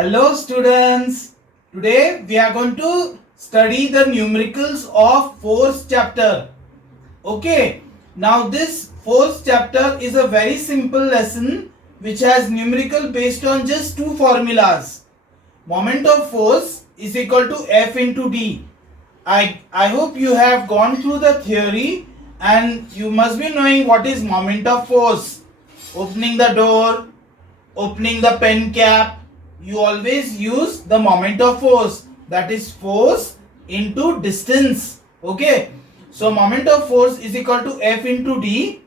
Hello students, today we are going to study the numericals of fourth chapter. Okay, now this fourth chapter is a very simple lesson which has numerical based on just two formulas. Moment of force is equal to F into D. I hope you have gone through the theory and you must be knowing what is moment of force. Opening the door, opening the pen cap, you always use the moment of force, that is force into distance. Okay, so moment of force is equal to F into D.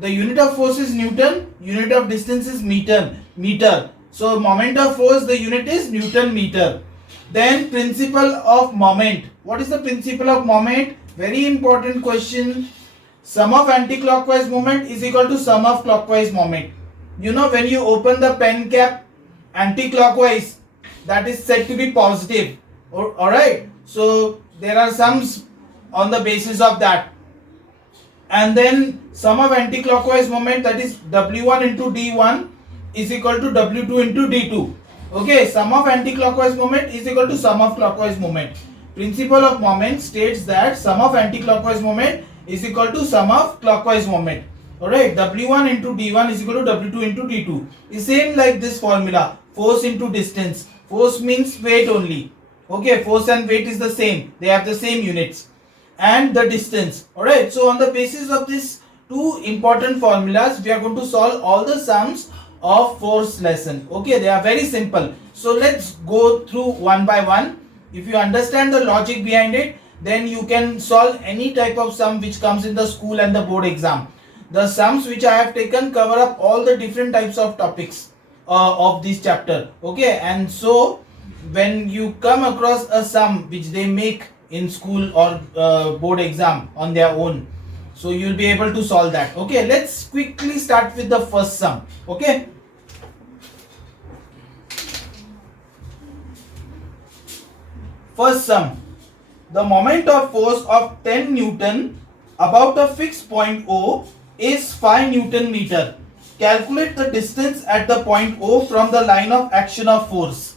The unit of force is Newton, unit of distance is meter. So moment of force, the unit is Newton meter. Then principle of moment. What is the principle of moment? Very important question. Sum of anti-clockwise moment is equal to sum of clockwise moment. You know, when you open the pen cap anti-clockwise, that is said to be positive. Alright, so there are sums on the basis of that. And then sum of anti-clockwise moment, that is W1 into D1 is equal to W2 into D2. Okay, sum of anti-clockwise moment is equal to sum of clockwise moment. Principle of moment states that sum of anti-clockwise moment is equal to sum of clockwise moment. Alright, W1 into D1 is equal to W2 into D2. Is same like this formula, force into distance. Force means weight only. Okay, force and weight is the same. They have the same units. And the distance. Alright, so on the basis of these two important formulas, we are going to solve all the sums of force lesson. Okay, they are very simple. So let's go through one by one. If you understand the logic behind it, then you can solve any type of sum which comes in the school and the board exam. The sums which I have taken cover up all the different types of topics of this chapter. Okay, and so when you come across a sum which they make in school or board exam on their own, so you'll be able to solve that. Okay, let's quickly start with the first sum. Okay, first sum. The moment of force of 10 Newton about a fixed point O is 5 Newton meter. Calculate the distance at the point O from the line of action of force.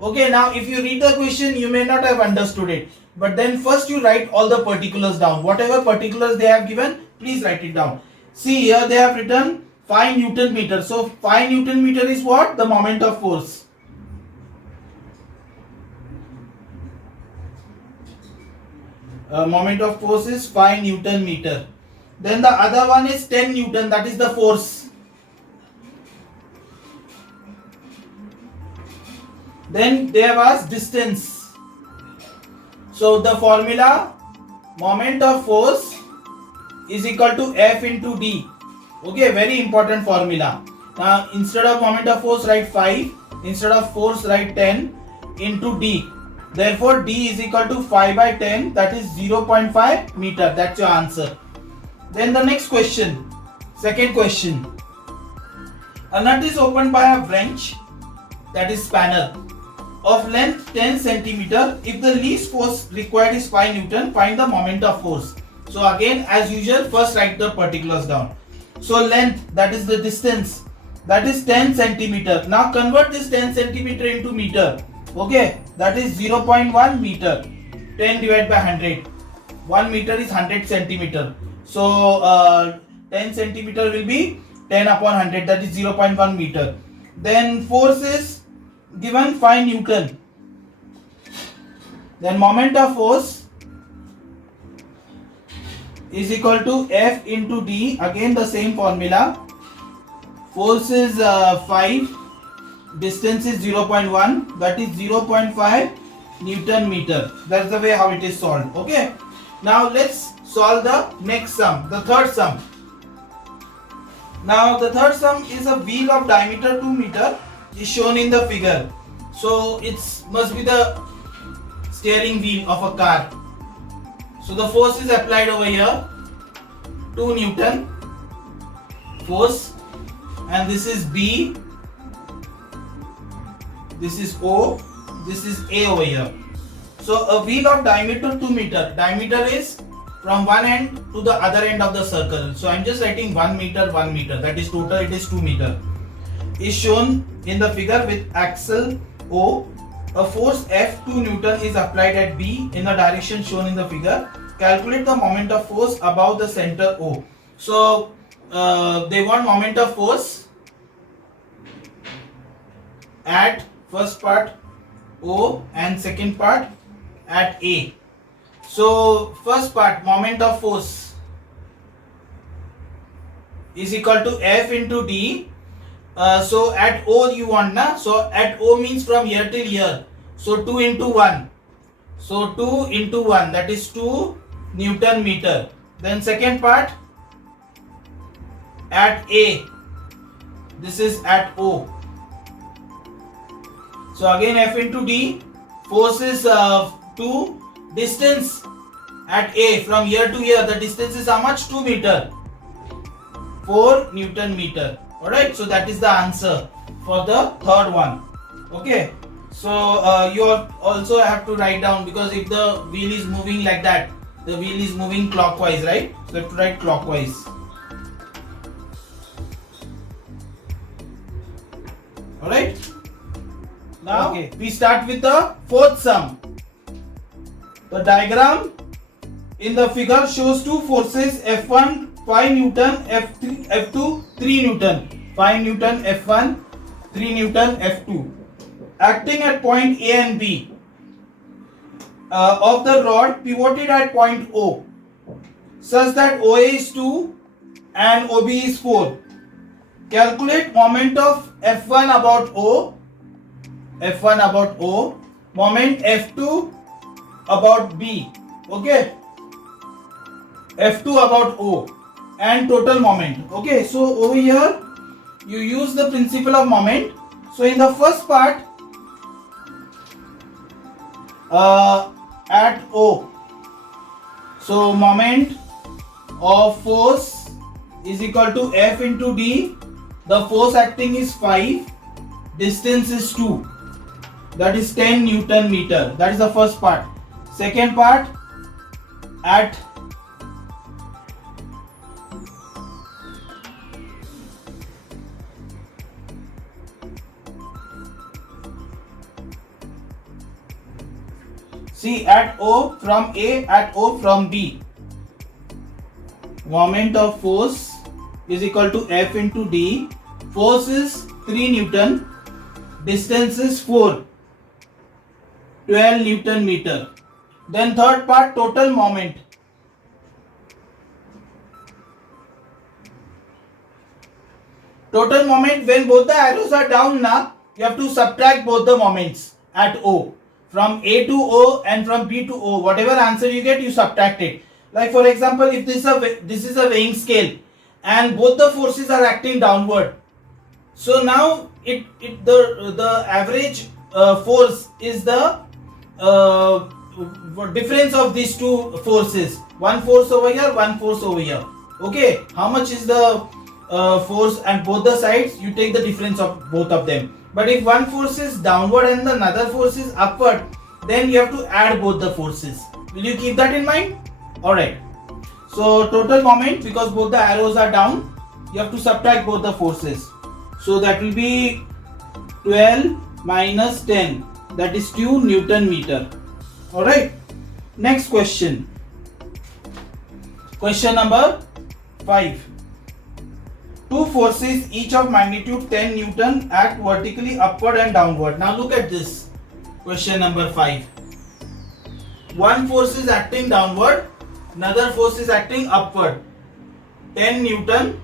Okay, now if you read the question, you may not have understood it. But then first you write all the particulars down. Whatever particulars they have given, please write it down. See here they have written 5 Newton meter. So 5 Newton meter is what? The moment of force. Moment of force is 5 Newton meter. Then the other one is 10 Newton, that is the force. Then there was distance. So the formula, moment of force is equal to F into D. Okay, very important formula. Now instead of moment of force write 5, instead of force write 10 into D. Therefore D is equal to 5 by 10, that is 0.5 meter. That's your answer. Then the next question, second question. A nut is opened by a wrench, that is spanner, of length 10 centimeter. If the least force required is 5 Newton, find the moment of force. So again, as usual, first write the particulars down. So length, that is the distance, that is 10 centimeter. Now convert this 10 centimeter into meter. Okay, that is 0.1 meter. 10 divided by 100. 1 meter is 100 centimeter. So 10 centimeter will be 10 upon 100, that is 0.1 meter. Then force is given 5 Newton. Then moment of force is equal to F into D. Again the same formula. Force is 5. Distance is 0.1, that is 0.5 Newton meter. That's the way how it is solved. Okay. Now let's solve the next sum, the third sum. Now the third sum is a wheel of diameter 2 meter is shown in the figure. So it must be the steering wheel of a car. So the force is applied over here, 2 Newton force, and this is B, this is O, this is A over here. So a wheel of diameter 2 meter. Diameter is from one end to the other end of the circle. So I am just writing 1 meter, 1 meter. That is total, it is 2 meter. Is shown in the figure with axle O, a force F2 Newton is applied at B in the direction shown in the figure. Calculate the moment of force above the center O. So they want moment of force at first part O and second part at A. So first part, moment of force is equal to F into D. So at O you want na, so at O means from here till here, so 2 into 1, so 2 into 1, that is 2 Newton meter. Then second part at A, this is at O, so again F into D, force is 2, distance at A from here to here, the distance is how much? 2 meter, 4 Newton meter. Alright, so that is the answer for the third one. Okay, so you also have to write down, because if the wheel is moving like that, the wheel is moving clockwise, right? So you have to write clockwise. Alright, now okay, we start with the fourth sum. The diagram in the figure shows two forces, F1 5 Newton, F2 3 Newton, 5 Newton F1, 3 Newton F2, acting at point A and B of the rod pivoted at point O, such that OA is 2 and OB is 4. Calculate moment of F1 about O, moment F2 about B, okay, F2 about O, and total moment. Okay, so over here you use the principle of moment. So in the first part at O, so moment of force is equal to F into D. The force acting is 5, distance is 2, that is 10 Newton meter. That is the first part. Second part at see, at O from A, at O from B, moment of force is equal to F into D. Force is 3 Newton, distance is 4, 12 Newton meter. Then third part, total moment. Total moment, when both the arrows are down now, you have to subtract both the moments at O. From A to O and from B to O, whatever answer you get, you subtract it. Like for example, if this is a weighing scale and both the forces are acting downward, so now the average force is the difference of these two forces. One force over here, one force over here. Okay, how much is the force at both the sides? You take the difference of both of them. But if one force is downward and the another force is upward, then you have to add both the forces. Will you keep that in mind? Alright. So total moment, because both the arrows are down, you have to subtract both the forces. So that will be 12 minus 10, that is 2 Newton meter. Alright. Next question. Question number 5. Two forces each of magnitude 10 Newton act vertically upward and downward. Now look at this. Question number 5. One force is acting downward, another force is acting upward. 10 Newton.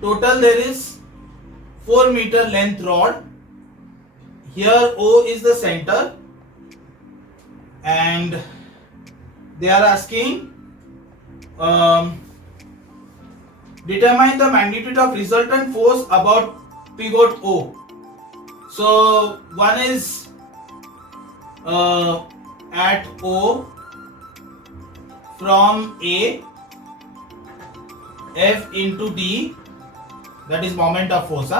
Total there is 4 meter length rod. Here O is the center. And they are asking determine the magnitude of resultant force about pivot O. So one is at O from A, F into D, that is moment of force.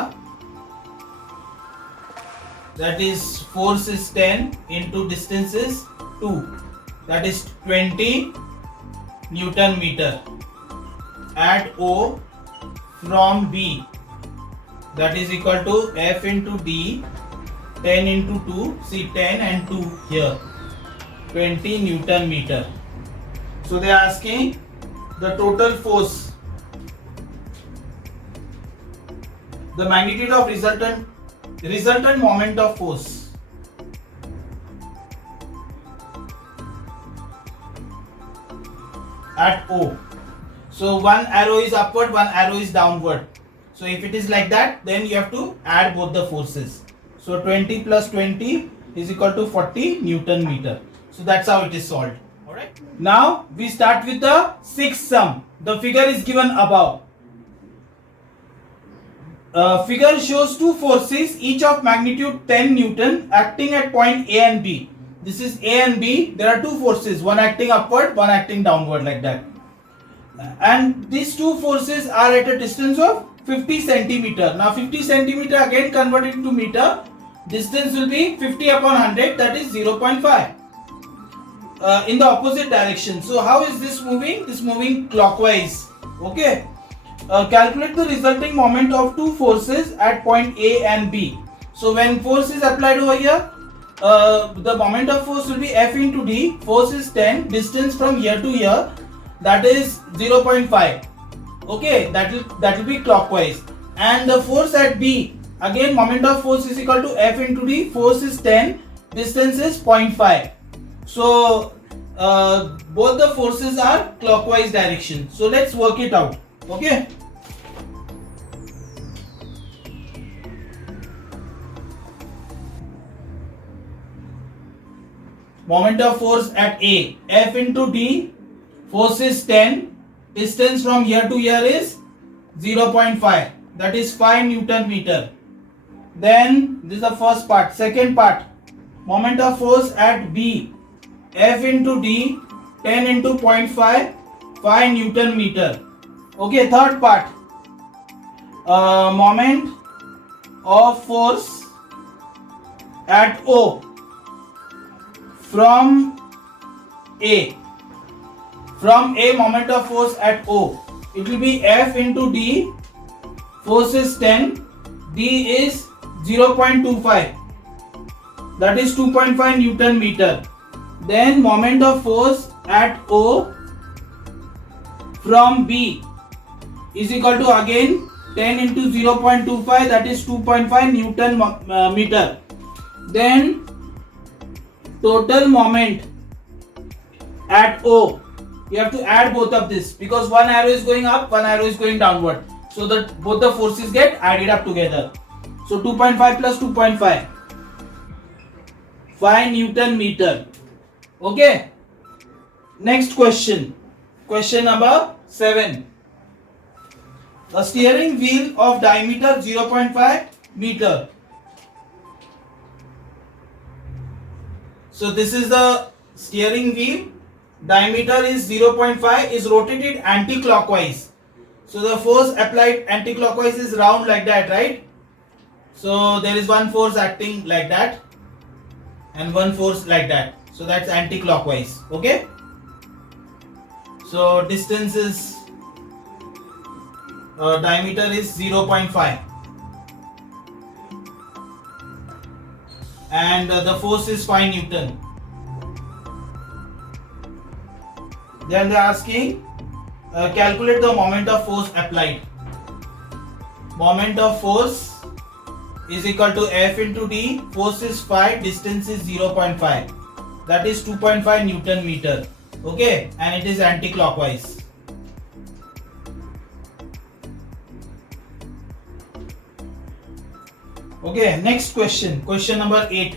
That is force is 10 into distance is 2, that is 20 Newton meter. At O from B, that is equal to F into D, 10 into 2, see 10 and 2 here, 20 Newton meter. So they are asking the total force, the magnitude of resultant moment of force. At O. So one arrow is upward, one arrow is downward. So if it is like that, then you have to add both the forces. So 20 plus 20 is equal to 40 Newton meter. So that's how it is solved. Alright. Now we start with the sixth sum. The figure is given above. Figure shows two forces, each of magnitude 10 Newton, acting at point A and B. This is A and B. There are two forces, one acting upward, one acting downward, like that. And these two forces are at a distance of 50 centimeter. Now 50 centimeter again converted into meter. Distance will be 50 upon 100, that is 0.5. In the opposite direction. So how is this moving? This moving clockwise. Okay. Calculate the resulting moment of two forces at point A and B. So when force is applied over here, the moment of force will be F into D. Force is 10. Distance from here to here, that is 0.5. Okay, that will be clockwise. And the force at B, again moment of force is equal to F into D. Force is 10. Distance is 0.5. So both the forces are clockwise direction. So let's work it out. Okay. Moment of force at A, F into D, force is 10, distance from here to here is 0.5, that is 5 Newton meter. Then this is the first part. Second part, moment of force at B, F into D, 10 into 0.5, 5 Newton meter. Okay, third part, moment of force at O from A. From A, moment of force at O, it will be F into D. Force is 10, D is 0.25, that is 2.5 Newton meter. Then moment of force at O from B is equal to again 10 into 0.25, that is 2.5 Newton meter. Then total moment at O, you have to add both of this because one arrow is going up, one arrow is going downward. So that both the forces get added up together. So 2.5 plus 2.5, 5 Newton meter. Okay. Next question. Question number 7. The steering wheel of diameter 0.5 meter. So this is the steering wheel. Diameter is 0.5, is rotated anti-clockwise. So the force applied anti-clockwise is round like that, right? So there is one force acting like that and one force like that. So that's anti-clockwise. Okay. So distance is diameter is 0.5 and the force is 5 Newton. Then they are asking calculate the moment of force applied. Moment of force is equal to F into D. Force is 5, distance is 0.5, that is 2.5 Newton meter. Okay, and it is anti-clockwise. Okay, next question. Question number 8.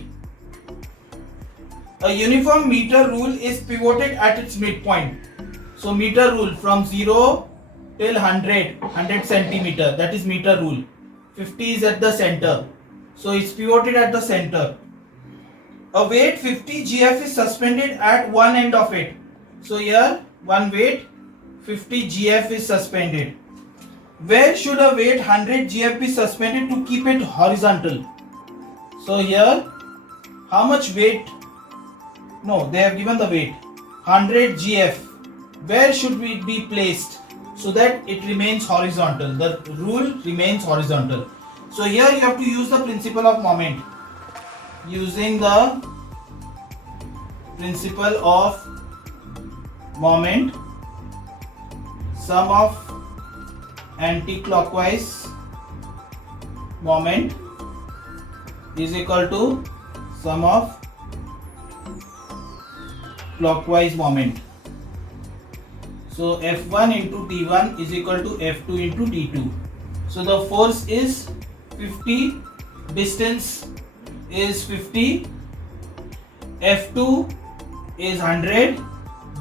A uniform meter rule is pivoted at its midpoint. So meter rule from 0 till 100 centimeter, that is meter rule. 50 is at the center. So it's pivoted at the center. A weight 50 GF is suspended at one end of it. So here one weight 50 GF is suspended. Where should a weight 100 GF be suspended to keep it horizontal? So here how much weight? No, they have given the weight 100 GF. Where should it be placed so that it remains horizontal? The rule remains horizontal. So here you have to use the principle of moment. using the principle of moment, sum of anti-clockwise moment is equal to sum of clockwise moment. So F1 into T1 is equal to F2 into T2. So the force is 50, distance is 50, F2 is 100,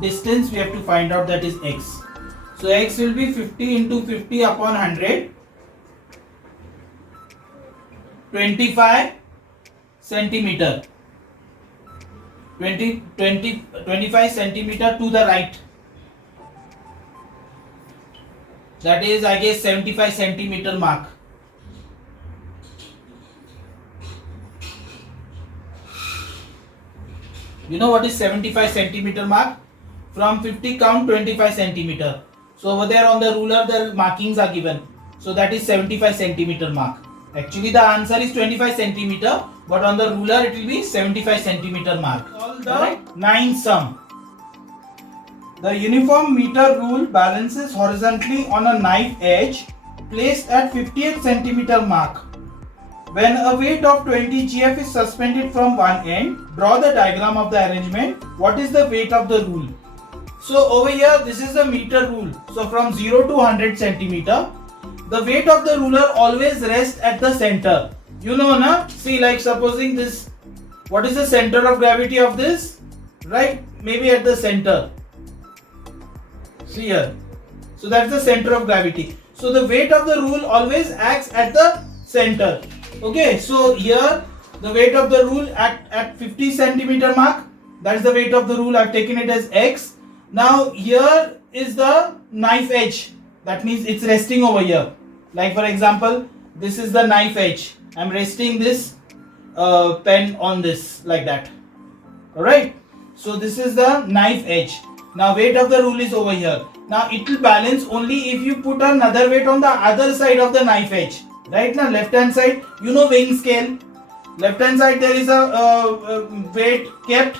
distance we have to find out, that is x. So x will be 50 into 50 upon 100, 25 centimeter, 25 centimeter to the right. That is, I guess, 75 centimeter mark. You know what is 75 centimeter mark? From 50 count 25 centimeter. So over there on the ruler the markings are given. So that is 75 centimeter mark. Actually the answer is 25 centimeter, but on the ruler it will be 75 centimeter mark. All the 9 sum. The uniform meter rule balances horizontally on a knife edge placed at 58 centimeter mark. When a weight of 20 GF is suspended from one end, draw the diagram of the arrangement. What is the weight of the rule? So over here this is the meter rule. So from 0 to 100 centimeter, the weight of the ruler always rests at the center. You know na? See, like supposing this, what is the center of gravity of this? Right? Maybe at the center. See here. So that's the center of gravity. So the weight of the rule always acts at the center. Okay, so here the weight of the rule at 50 centimeter mark, that's the weight of the rule. I've taken it as x. Now here is the knife edge. That means it's resting over here. Like for example, this is the knife edge. I'm resting this pen on this like that. Alright. So this is the knife edge. Now weight of the rule is over here. Now it will balance only if you put another weight on the other side of the knife edge. Right now, left hand side, you know weighing scale. Left hand side there is a weight kept,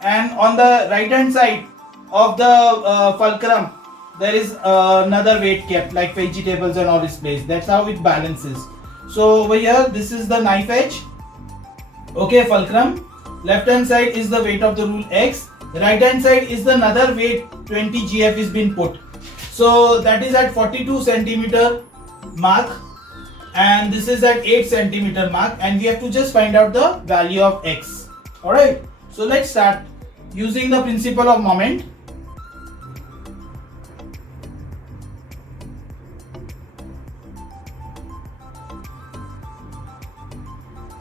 and on the right hand side of the fulcrum there is another weight kept, like vegetables and all is placed. That's how it balances. So over here this is the knife edge. Okay, fulcrum. Left hand side is the weight of the rule x. Right hand side is the another weight 20 GF is been put. So that is at 42 centimeter mark, and this is at 8 centimeter mark, and we have to just find out the value of x. Alright, so let's start using the principle of moment.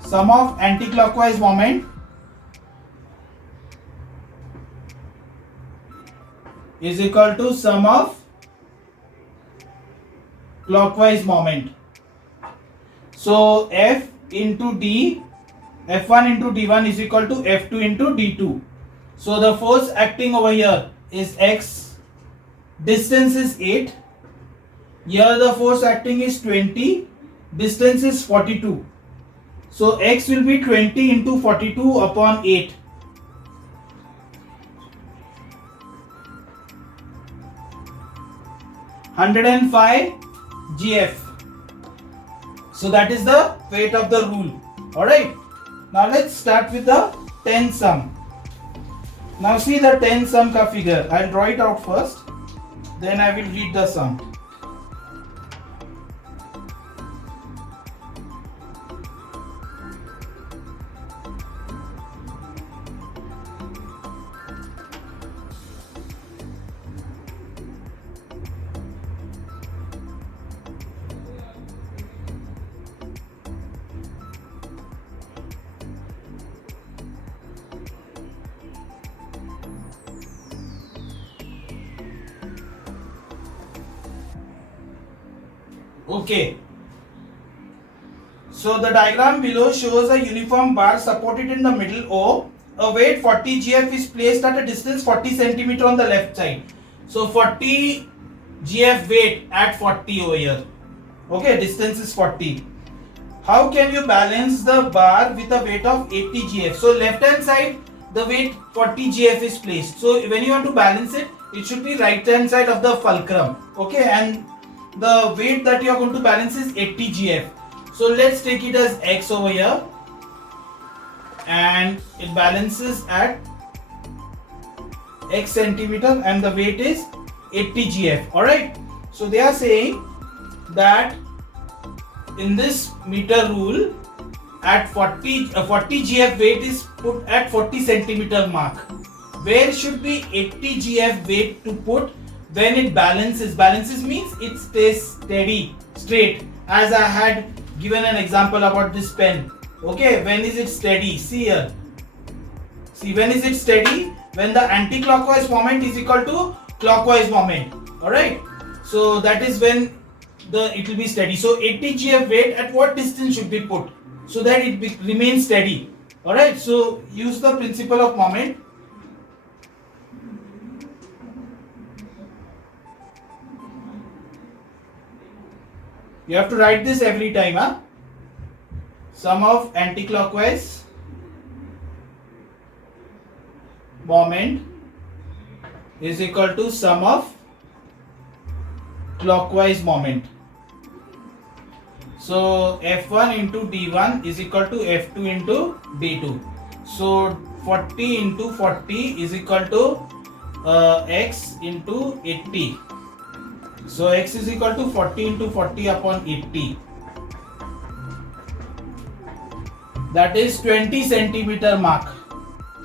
Sum of anti-clockwise moment is equal to sum of clockwise moment. So F into D, F1 into D1 is equal to F2 into D2. So the force acting over here is X, distance is 8, here the force acting is 20, distance is 42. So X will be 20 into 42 upon 8. (105 GF). So that is the weight of the rule. Alright. Now let's start with the 10 sum. Now see the 10 sum ka figure. I'll draw it out first. Then I will read the sum. Okay. So the diagram below shows a uniform bar supported in the middle O. A weight 40 GF is placed at a distance 40 centimeter on the left side. So 40 GF weight at 40 over here. Okay, distance is 40. how can you balance the bar with a weight of 80 gf? So left hand side the weight 40 gf is placed. So when you want to balance it, it should be right hand side of the fulcrum. Okay, and the weight that you are going to balance is 80 gf. So let's take it as x over here, and it balances at x centimeter and the weight is 80 gf. Alright, so they are saying that in this meter rule, at 40 gf weight is put at 40 centimeter mark. Where should be 80 gf weight to put when it balances? Balances means it stays steady, straight, as I had given an example about this pen. Okay, when is it steady? See here. See, when is it steady? When the anti-clockwise moment is equal to clockwise moment. Alright, so that is when it will be steady. So 80 gf weight at what distance should be put so that it remains steady? Alright, so use the principle of moment. You have to write this every time, huh? Sum of anti-clockwise moment is equal to sum of clockwise moment. So F1 into D1 is equal to F2 into D2. So 40 into 40 is equal to X into 80. So X is equal to 40 into 40 upon 80. That is 20 centimeter mark.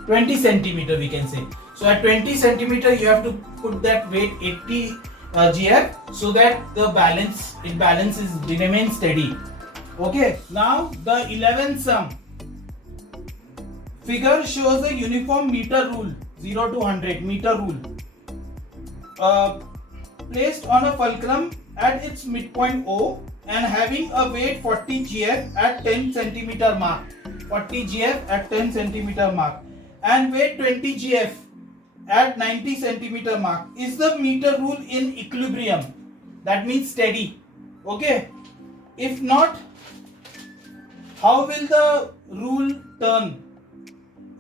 20 centimeter we can say. So at 20 centimeter you have to put that weight 80 gf so that it balances, remains steady. Okay, now the 11th sum. Figure shows a uniform meter rule, 0 to 100 meter rule, placed on a fulcrum at its midpoint O and having a weight 40 gf at 10 centimeter mark. 40 gf at 10 centimeter mark and weight 20 gf at 90 centimeter mark. Is the meter rule in equilibrium? That means steady. Okay, if not, how will the rule turn?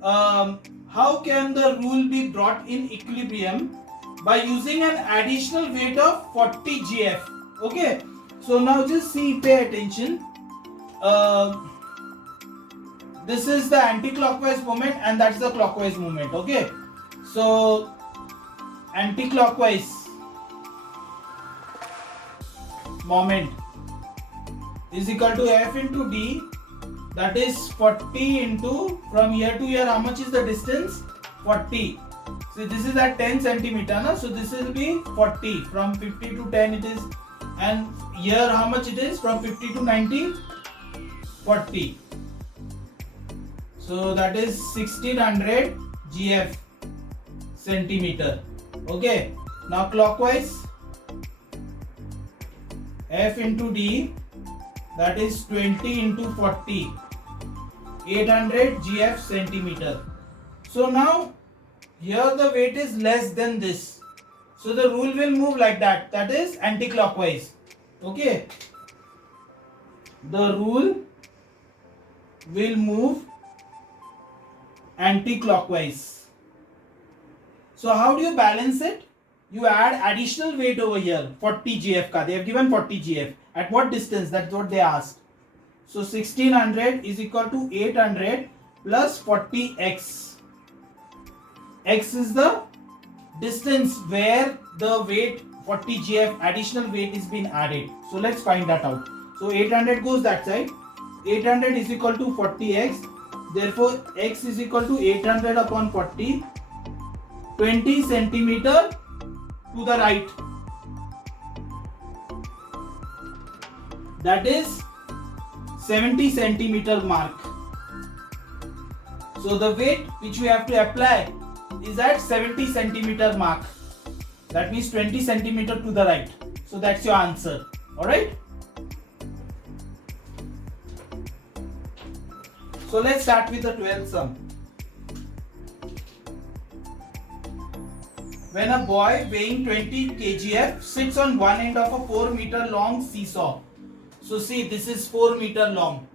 How can the rule be brought in equilibrium? By using an additional weight of 40 gf. Okay, so now just see, pay attention. This is the anti-clockwise moment and that's the clockwise moment. Okay, so anti-clockwise moment is equal to F into D, that is 40 into, from here to here how much is the distance? 40. So this is at 10 centimeter, na? So this will be 40, from 50 to 10 it is, and here how much it is? From 50 to 90, 40. So that is 1600 gf centimeter. Okay, now clockwise, F into D, that is 20 into 40, 800 gf centimeter. So now here the weight is less than this, so the rule will move like that, that is anti-clockwise. Okay, the rule will move anti-clockwise. So how do you balance it? You add additional weight over here, 40 gf ka. They have given 40 gf. At what distance? That's what they asked. So 1600 is equal to 800 plus 40x. X is the distance where the weight 40 gf additional weight is being added. So let's find that out. So 800 goes that side. 800 is equal to 40x. Therefore x is equal to 800 upon 40. 20 centimeter to the right. That is 70 centimeter mark. So the weight which we have to apply is at 70 centimeter mark. That means 20 centimeter to the right. So that's your answer. Alright. So let's start with the 12th sum. When a boy weighing 20 kgf sits on one end of a 4 meter long seesaw. So see, this is 4 meter long.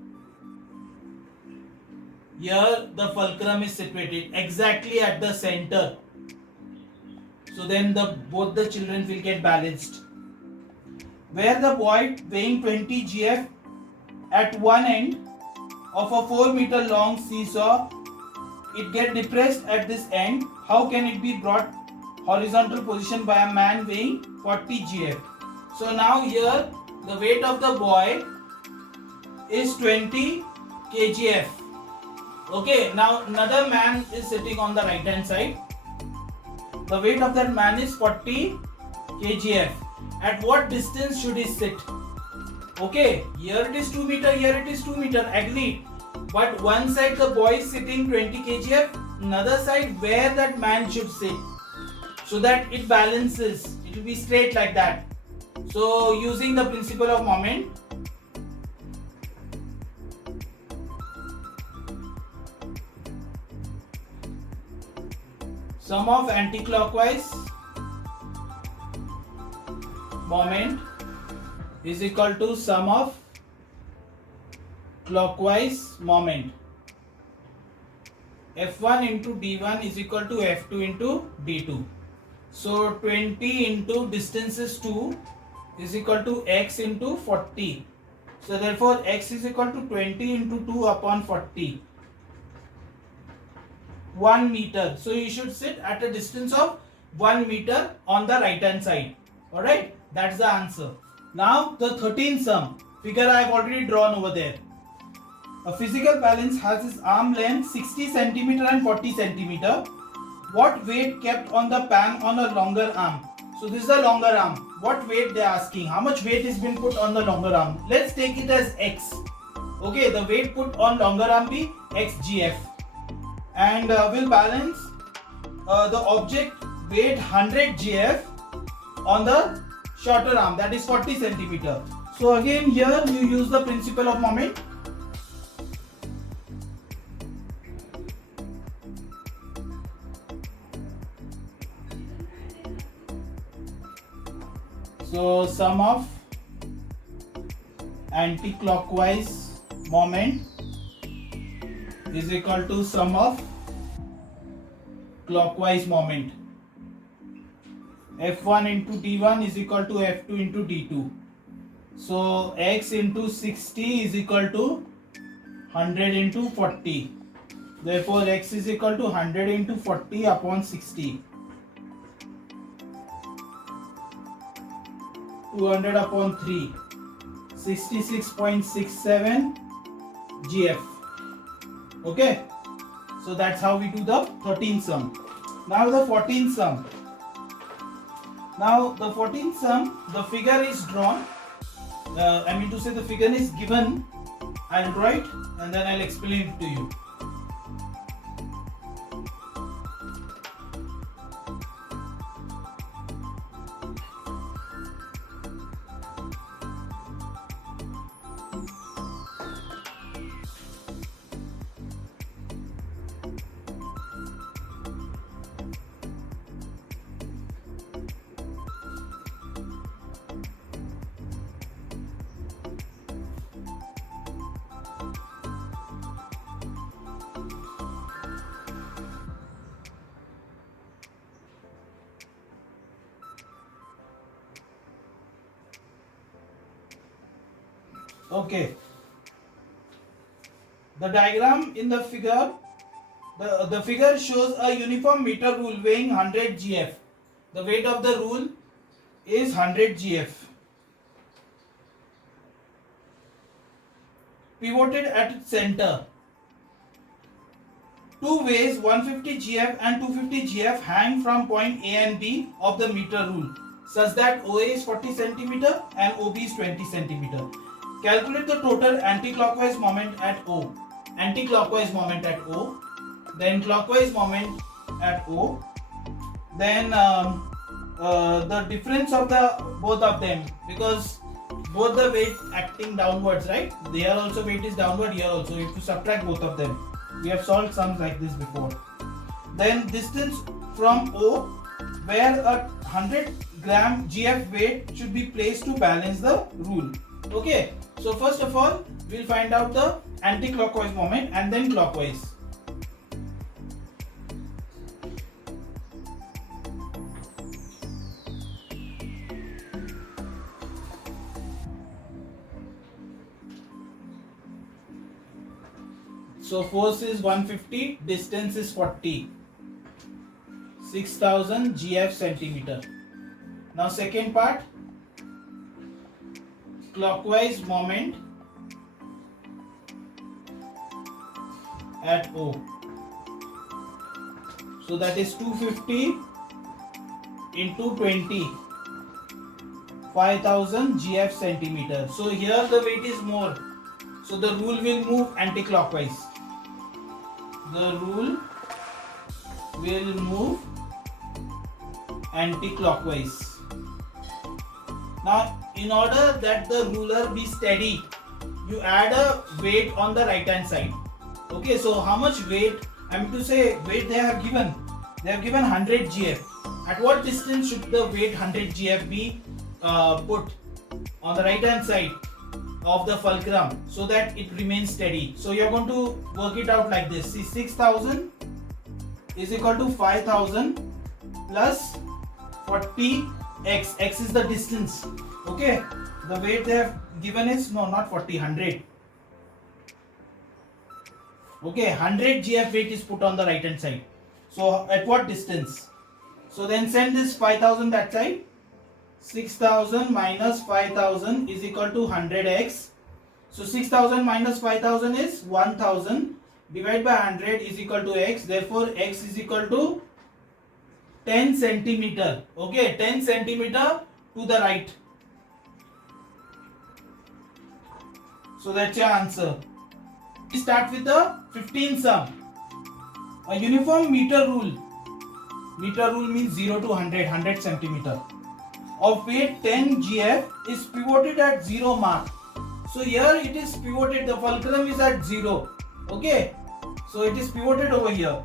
Here the fulcrum is situated exactly at the center. So then both the children will get balanced. Where the boy weighing 20 gf at one end of a 4 meter long seesaw, it get depressed at this end. How can it be brought horizontal position by a man weighing 40 gf? So now here the weight of the boy is 20 kgf. Okay, now another man is sitting on the right hand side. The weight of that man is 40 kgf. At what distance should he sit? Okay, here it is 2 meter, here it is 2 meter, agreed. But one side the boy is sitting 20 kgf, another side where that man should sit, so that it balances, it will be straight like that. So using the principle of moment, sum of anti-clockwise moment is equal to sum of clockwise moment. F1 into D1 is equal to F2 into D2. So 20 into distance is 2 is equal to x into 40. So therefore x is equal to 20 into 2 upon 40. 1 meter. So you should sit at a distance of 1 meter on the right hand side. Alright, that's the answer. Now the 13th sum figure I have already drawn over there. A physical balance has its arm length 60 cm and 40 cm. What weight kept on the pan on a longer arm? So this is the longer arm. What weight they are asking? How much weight is been put on the longer arm? Let's take it as x. Okay, the weight put on longer arm be xgf. And will balance the object weight 100 gf on the shorter arm, that is 40 centimeter. So again here you use the principle of moment. So sum of anti-clockwise moment is equal to sum of clockwise moment. F1 into D1 is equal to F2 into D2. So x into 60 is equal to 100 into 40. Therefore x is equal to 100 into 40 upon 60. 200 upon 3. 66.67 GF. Okay. So that's how we do the 13th sum. Now the 14th sum. Now the 14th sum, the figure is drawn. The figure is given. I'll draw it and then I'll explain it to you. Okay. The diagram in the figure, the figure shows a uniform meter rule weighing 100 gf. The weight of the rule is 100 gf. Pivoted at its center. Two weighs 150 gf and 250 gf hang from point A and B of the meter rule such that OA is 40 cm and OB is 20 cm. Calculate the total anti-clockwise moment at O. Anti-clockwise moment at O, then clockwise moment at O, then the difference of the both of them, because both the weight acting downwards, right? There also weight is downward, here also. If you subtract both of them, we have solved sums like this before. Then distance from O, where a 100 gram GF weight should be placed to balance the rule. Okay, so first of all, we'll find out the anti-clockwise moment and then clockwise. So force is 150, distance is 40, 6000 GF centimeter. Now second part, clockwise moment at O. So that is 250 into 20, 5000 GF centimeter. So here the weight is more. So the rule will move anti-clockwise. The rule will move anti-clockwise. Now, in order that the ruler be steady, you add a weight on the right hand side. Okay, so how much weight? I mean to say weight they have given. They have given 100 GF. At what distance should the weight 100 GF be put on the right hand side of the fulcrum so that it remains steady? So you are going to work it out like this. See, 6000 is equal to 5000 plus 40x. X is the distance. Okay, the weight they have given is not 40, 100. Okay, 100 GF weight is put on the right hand side. So at what distance? So then send this 5000 that side. 6000 minus 5000 is equal to 100x. So 6000 minus 5000 is 1000. Divide by 100 is equal to x. Therefore x is equal to 10 centimeter. Okay, 10 centimeter to the right. So that's your answer. We start with the 15th sum. A uniform meter rule. Meter rule means 0 to 100 centimeter. Of weight 10 GF is pivoted at 0 mark. So here it is pivoted, the fulcrum is at 0. Okay, so it is pivoted over here.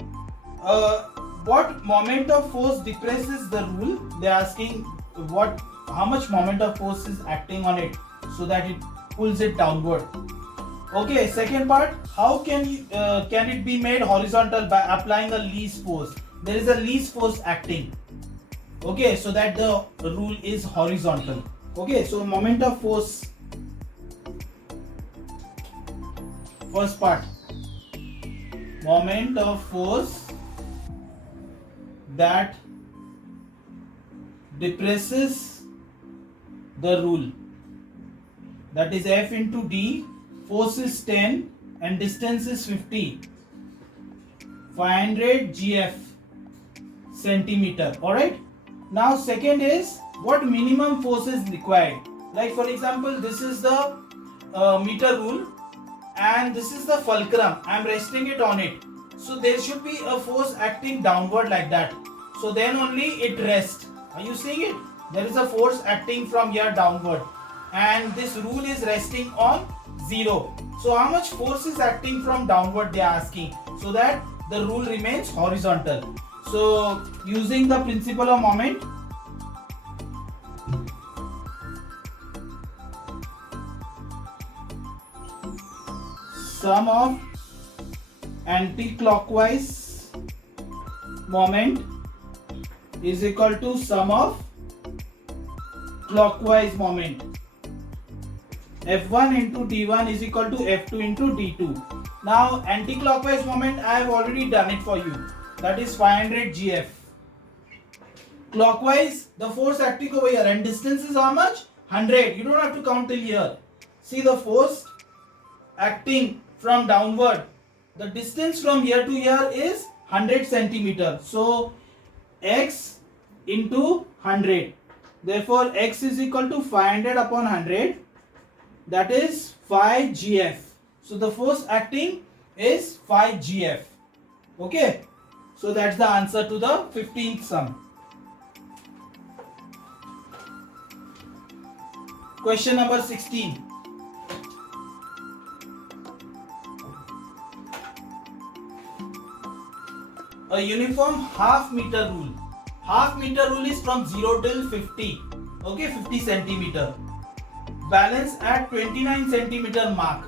What moment of force depresses the rule? They are asking how much moment of force is acting on it so that it pulls it downward. Okay, second part, how can it be made horizontal? By applying a least force. There is a least force acting. Okay, so that the rule is horizontal. Okay, so moment of force. First part, moment of force that depresses the rule. That is F into D. Force is 10 and distance is 50. 500 GF centimeter. Alright. Now second is what minimum force is required. Like for example, this is the meter rule and this is the fulcrum. I am resting it on it. So there should be a force acting downward like that. So then only it rests. Are you seeing it? There is a force acting from here downward. And this rule is resting on 0. So how much force is acting from downward they are asking. So that the rule remains horizontal. So using the principle of moment, sum of anti-clockwise moment is equal to sum of clockwise moment. F1 into D1 is equal to F2 into D2. Now anti-clockwise moment I have already done it for you. That is 500 GF. Clockwise, the force acting over here and distance is how much? 100. You don't have to count till here. See the force acting from downward. The distance from here to here is 100 centimeter. So x into 100. Therefore x is equal to 500 upon 100. That is 5 GF. So the force acting is 5 GF. Okay. So that's the answer to the 15th sum. Question number 16. A uniform half meter rule. Half meter rule is from 0 till 50. Okay, 50 centimeter. balance at 29 centimeter mark.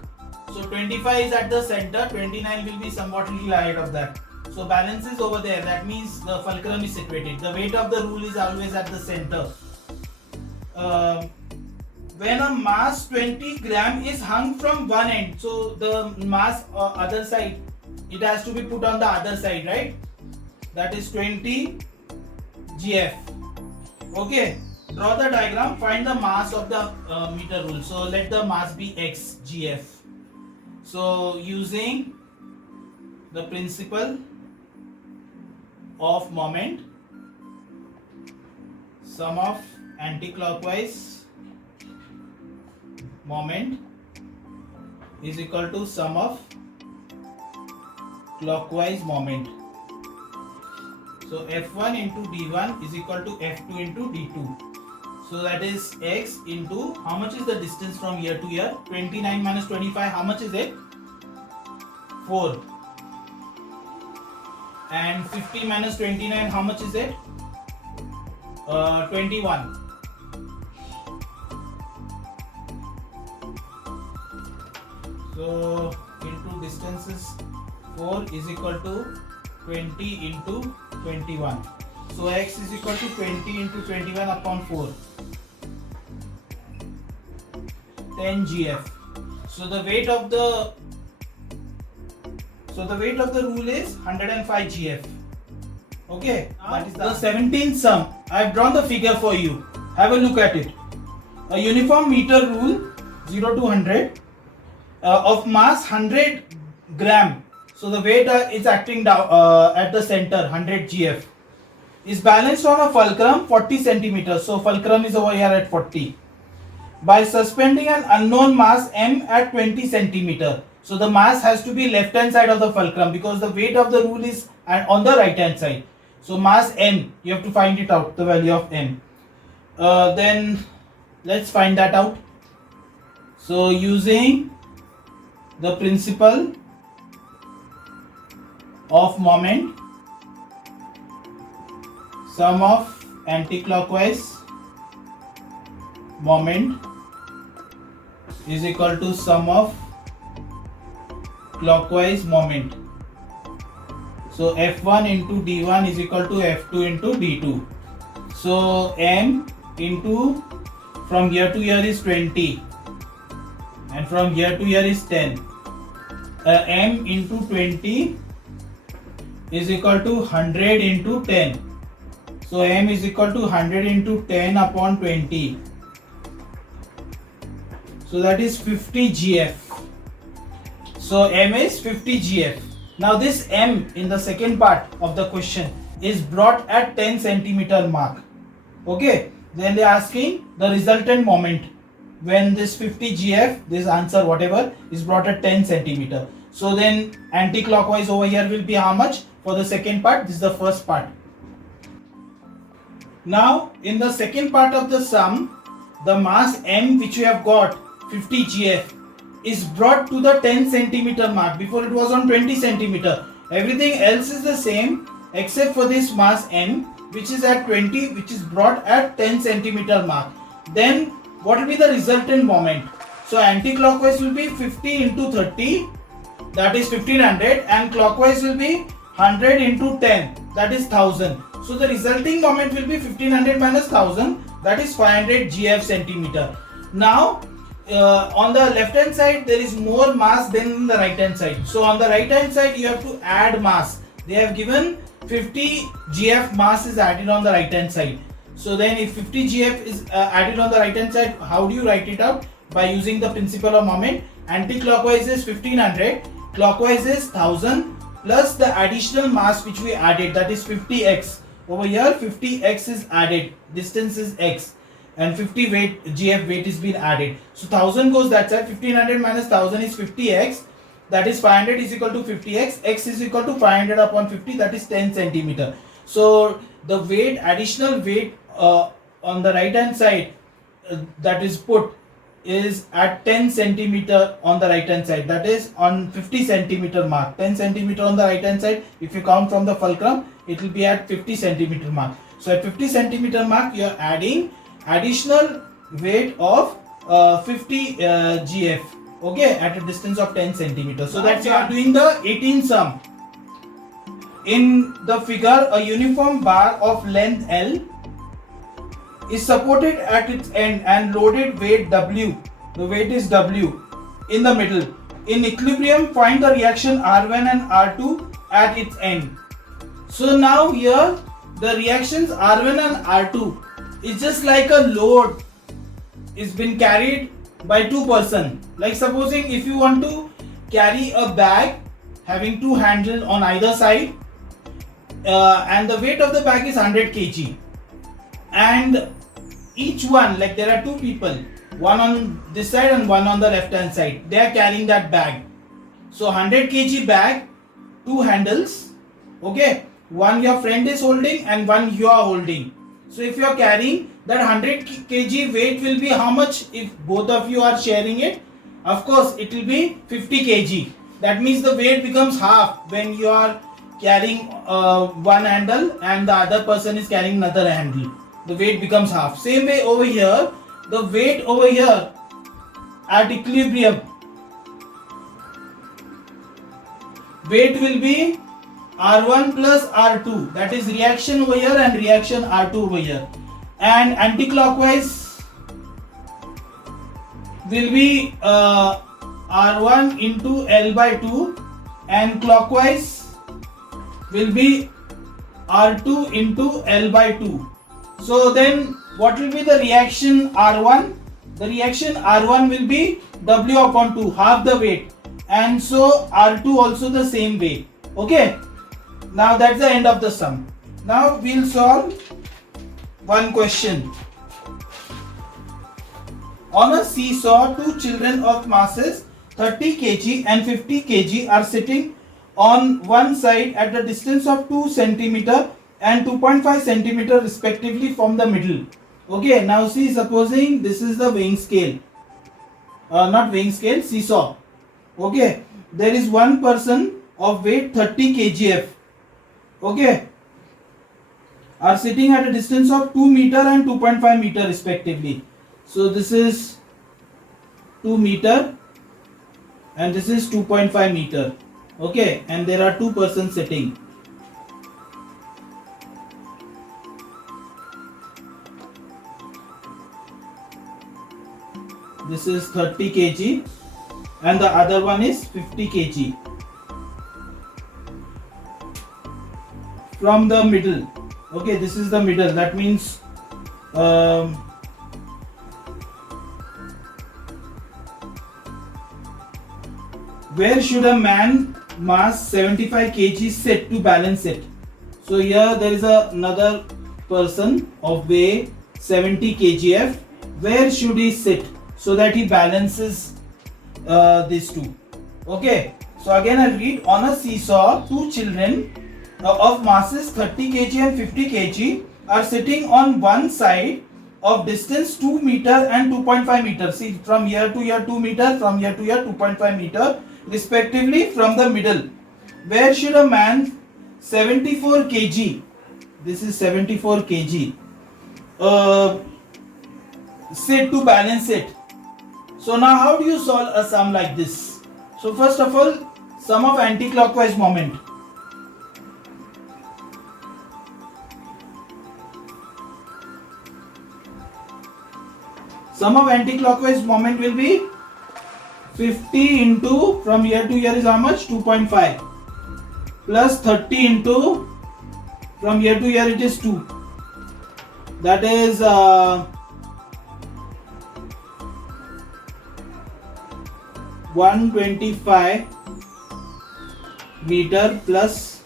So 25 is at the center, 29 will be somewhat little ahead of that. So balance is over there, that means the fulcrum is situated. The weight of the rule is always at the center. When a mass 20 gram is hung from one end, so the mass other side, it has to be put on the other side, right? That is 20 GF. Okay, draw the diagram, find the mass of the meter rule. So let the mass be x GF. So using the principle of moment, sum of anti-clockwise moment is equal to sum of clockwise moment. So F1 into D1 is equal to F2 into D2. So that is x into, how much is the distance from here to here? 29 minus 25, how much is it? 4. And 50 minus 29, how much is it? 21. So into distance is 4 is equal to 20 into 21. So x is equal to 20 into 21 upon 4. 10 GF. So the weight of the rule is 105 GF. Okay. That is the 17th sum. I have drawn the figure for you. Have a look at it. A uniform meter rule 0 to 100 of mass 100 gram. So the weight is acting down at the center, 100 GF, is balanced on a fulcrum 40 centimeters. So fulcrum is over here at 40. By suspending an unknown mass m at 20 centimeter. So the mass has to be left hand side of the fulcrum because the weight of the rule is on the right hand side. So mass m, you have to find it out, the value of m. Then let's find that out. So using the principle of moment, sum of anti-clockwise moment is equal to sum of clockwise moment. So F1 into D1 is equal to F2 into D2. So m into, from here to here is 20 and from here to here is 10. M into 20 is equal to 100 into 10. So m is equal to 100 into 10 upon 20. So that is 50 GF. So m is 50 GF. Now this m in the second part of the question is brought at 10 centimeter mark. Okay. Then they are asking the resultant moment when this 50 GF, this answer whatever, is brought at 10 centimeter. So then anti-clockwise over here will be how much for the second part? This is the first part. Now in the second part of the sum, the mass m which we have got 50 GF is brought to the 10 centimeter mark. Before it was on 20 centimeter. Everything else is the same except for this mass m which is at 20, which is brought at 10 centimeter mark. Then what will be the resultant moment? So anti-clockwise will be 50 into 30, that is 1500, and clockwise will be 100 into 10, that is 1000. So the resulting moment will be 1500 minus 1000, that is 500 GF centimeter. Now on the left hand side there is more mass than on the right hand side. So on the right hand side you have to add mass. They have given 50 GF mass is added on the right hand side. So then if 50 GF is added on the right hand side, how do you write it out? By using the principle of moment. Anti-clockwise is 1500, clockwise is 1000 plus the additional mass which we added, that is 50x. Over here 50x is added, distance is x, and 50 weight GF weight is been added. So 1000 goes that side, 1500 minus 1000 is 50x, that is 500 is equal to 50x, x is equal to 500 upon 50, that is 10 centimeter. So the weight, additional weight on the right hand side that is put is at 10 centimeter on the right hand side, that is on 50 centimeter mark. 10 centimeter on the right hand side, if you count from the fulcrum, it will be at 50 centimeter mark. So at 50 centimeter mark you are adding additional weight of 50 GF, okay, at a distance of 10 centimeters. So that you are doing the 18 sum. In the figure, a uniform bar of length L is supported at its end and loaded weight W. The weight is W in the middle. In equilibrium, find the reaction R1 and R2 at its end. So now here the reactions R1 and R2 is just like a load is been carried by two person. Like supposing if you want to carry a bag having two handles on either side, and the weight of the bag is 100 kg, and each one, like there are two people, one on this side and one on the left hand side, they are carrying that bag. So 100 kg bag, two handles, okay, one your friend is holding and one you are holding. So if you are carrying that 100 kg weight will be how much if both of you are sharing it? Of course it will be 50 kg. That means the weight becomes half when you are carrying one handle and the other person is carrying another handle. The weight becomes half. Same way over here, the weight over here at equilibrium, weight will be R1 plus R2, that is reaction over here and reaction R2 over here, and anti-clockwise will be R1 into L by 2 and clockwise will be R2 into L by 2. So then what will be the reaction R1? The reaction R1 will be W upon 2, half the weight, and so R2 also the same way. Okay, now that's the end of the sum. Now we'll solve one question. On a seesaw, two children of masses 30 kg and 50 kg are sitting on one side at a distance of 2 cm and 2.5 cm respectively from the middle. Okay, now see, supposing this is the weighing scale, not weighing scale, seesaw. Okay, there is one person of weight 30 kgf, okay, are sitting at a distance of 2 meter and 2.5 meter respectively. So this is 2 meter and this is 2.5 meter. Okay, and there are two persons sitting. This is 30 kg and the other one is 50 kg. From the middle, okay, this is the middle, that means where should a man mass 75 kg sit to balance it? So here there is another person of weight 70 kgf. Where should he sit so that he balances these two? Okay, so again I'll read. On a seesaw, two children of masses 30 kg and 50 kg are sitting on one side of distance 2 meter and 2.5 meter. See, from here to here 2 meter, from here to here 2.5 meter respectively from the middle. Where should a man 74 kg, this is 74 kg, sit to balance it? So now how do you solve a sum like this? So first of all, sum of anti-clockwise moment. Sum of anti-clockwise moment will be 50 into, from here to here is how much? 2.5 plus 30 into, from here to here it is 2, that is 125 meter plus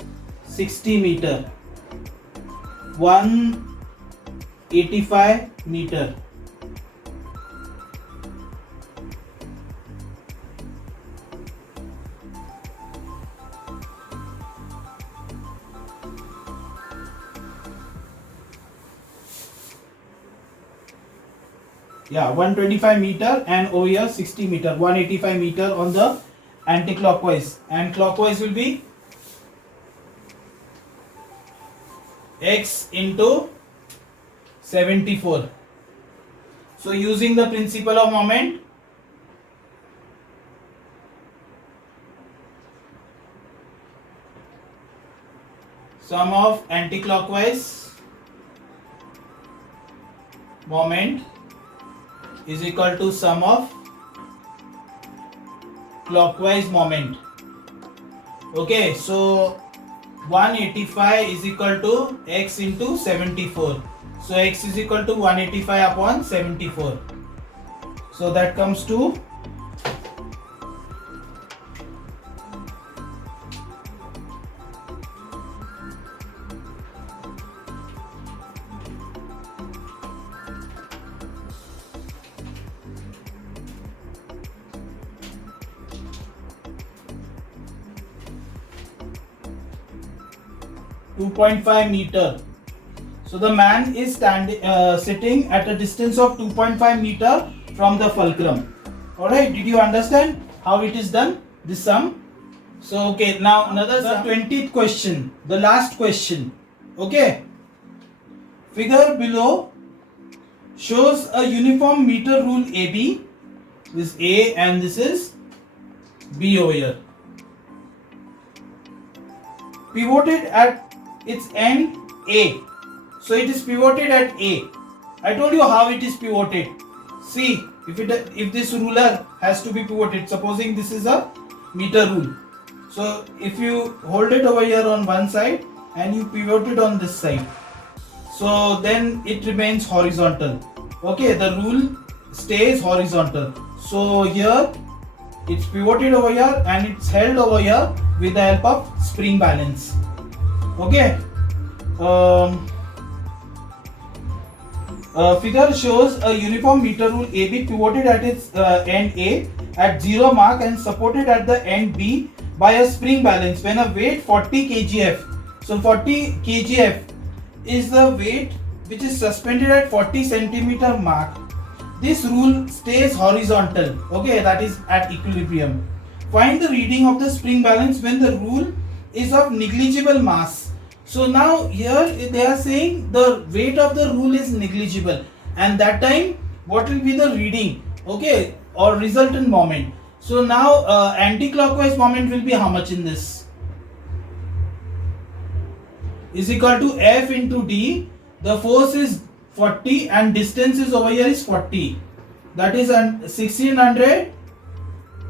60 meter, 185 meter. Yeah, 125 meter and over here 60 meter, 185 meter on the anti-clockwise, and clockwise will be x into 74. So using the principle of moment, sum of anti-clockwise moment is equal to sum of clockwise moment. Okay, so 185 is equal to x into 74. So x is equal to 185 upon 74. So that comes to 2.5 meter. So the man is sitting at a distance of 2.5 meter from the fulcrum. Alright, did you understand how it is done, this sum? So okay, now another the 20th question, the last question. Okay, figure below shows a uniform meter rule AB. This A and this is B over here. Pivoted at its end A. So it is pivoted at A. I told you how it is pivoted. See, if this ruler has to be pivoted, supposing this is a meter rule. So if you hold it over here on one side and you pivot it on this side, so then it remains horizontal. Okay, the rule stays horizontal. So here it's pivoted over here and it's held over here with the help of spring balance. Okay. Figure shows a uniform meter rule AB pivoted at its end A at 0 mark and supported at the end B by a spring balance when a weight 40 kgf. So 40 kgf is the weight which is suspended at 40 centimeter mark. This rule stays horizontal. Okay, that is at equilibrium. Find the reading of the spring balance when the rule is of negligible mass. So now here they are saying the weight of the rule is negligible, and that time what will be the reading, okay, or resultant moment. So now anti-clockwise moment will be how much in this? Is equal to F into D. The force is 40 and distance is over here is 40. That is 1600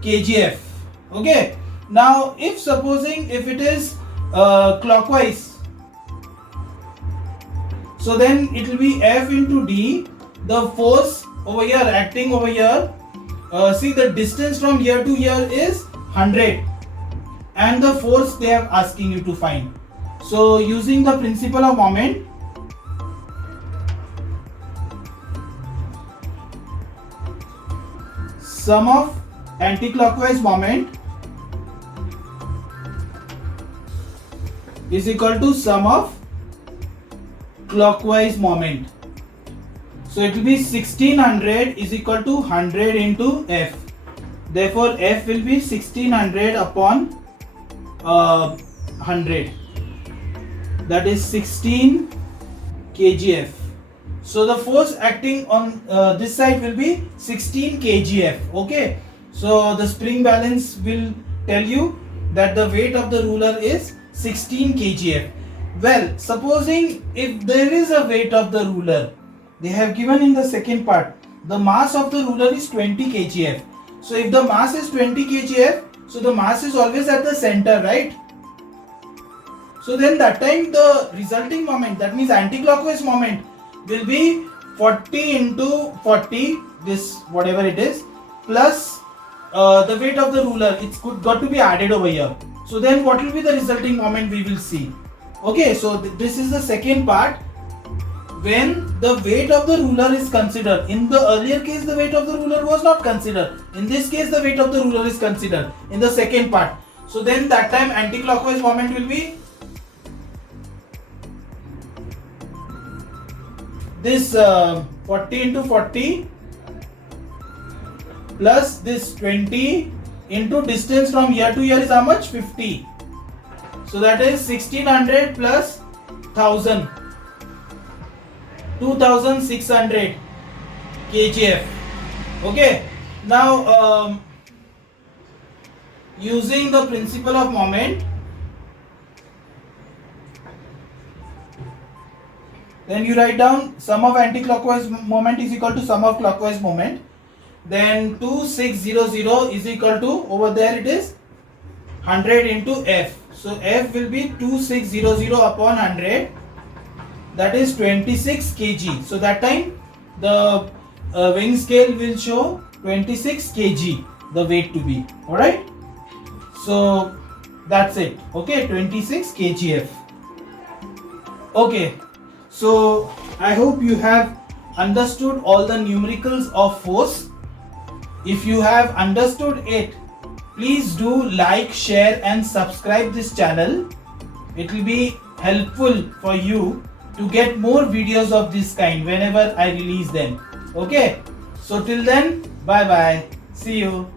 kgf. Okay. Now if supposing if it is clockwise, so then it will be F into D. The force over here acting over here. See, the distance from here to here is 100 and the force they are asking you to find. So using the principle of moment, sum of anti-clockwise moment is equal to sum of clockwise moment. So it will be 1600 is equal to 100 into F. Therefore F will be 1600 upon 100. That is 16 kgf. So the force acting on this side will be 16 kgf. Okay. So the spring balance will tell you that the weight of the ruler is 16 kgf. Well, supposing if there is a weight of the ruler, they have given in the second part, the mass of the ruler is 20 kgf. So if the mass is 20 kgf, so the mass is always at the center, right? So then that time the resulting moment, that means anti-clockwise moment, will be 40 into 40, this whatever it is, plus the weight of the ruler. It's got to be added over here. So then what will be the resulting moment we will see. Okay, so this is the second part. When the weight of the ruler is considered, in the earlier case the weight of the ruler was not considered. In this case the weight of the ruler is considered in the second part. So then that time anti-clockwise moment will be this 40 into 40 plus this 20 into distance from here to here is how much? 50. So that is 1600 plus 1000. 2600 kgf. Okay, now using the principle of moment, then you write down sum of anti-clockwise moment is equal to sum of clockwise moment. Then 2600 is equal to, over there it is 100 into f. So f will be 2600 upon 100, that is 26 kg. So that time the weighing scale will show 26 kg the weight to be. Alright, so that's it. Okay, 26 kgf. Okay, so I hope you have understood all the numericals of force. If you have understood it, please do like, share and subscribe this channel. It will be helpful for you to get more videos of this kind whenever I release them. Okay, so till then, bye bye, see you.